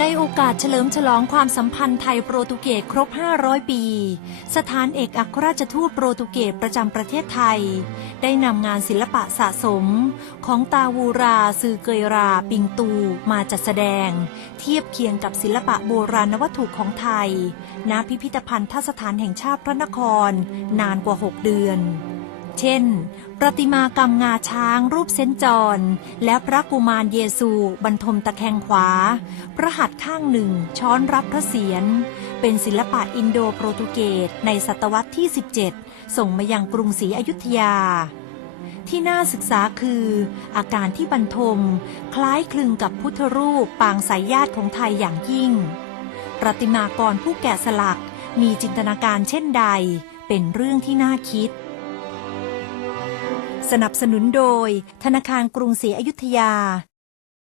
ในโอกาสเฉลิมฉลองความสัมพันธ์ไทยโปรตุเกสครบ 500 ปี สถานเอกอัครราชทูตโปรตุเกสประจำประเทศไทย ได้นำงานศิลปะสะสม ของตาวูราซือเกยราปิงตูมาจัดแสดง เทียบเคียงกับศิลปะโบราณวัตถุของไทย ณ พิพิธภัณฑ์ทสถานแห่งชาติพระนคร นานกว่า 6 เดือน เช่น ประติมากรรมงาช้างรูปเซนจอนและพระกุมารเยซูบรรทมตะแคงขวา พระหัตถ์ข้างหนึ่งช้อนรับพระเศียร เป็นศิลปะอินโดโปรตุเกสในศตวรรษที่ 17 ส่งมายังกรุงศรีอยุธยา ที่น่าศึกษาคือ อาการที่บรรทม คล้ายคลึงกับพุทธรูปปางสายญาติของไทยอย่างยิ่ง ประติมากรผู้แกะสลักมีจินตนาการเช่นใด เป็นเรื่องที่น่าคิด สนับสนุนโดย ธนาคารกรุงศรีอยุธยา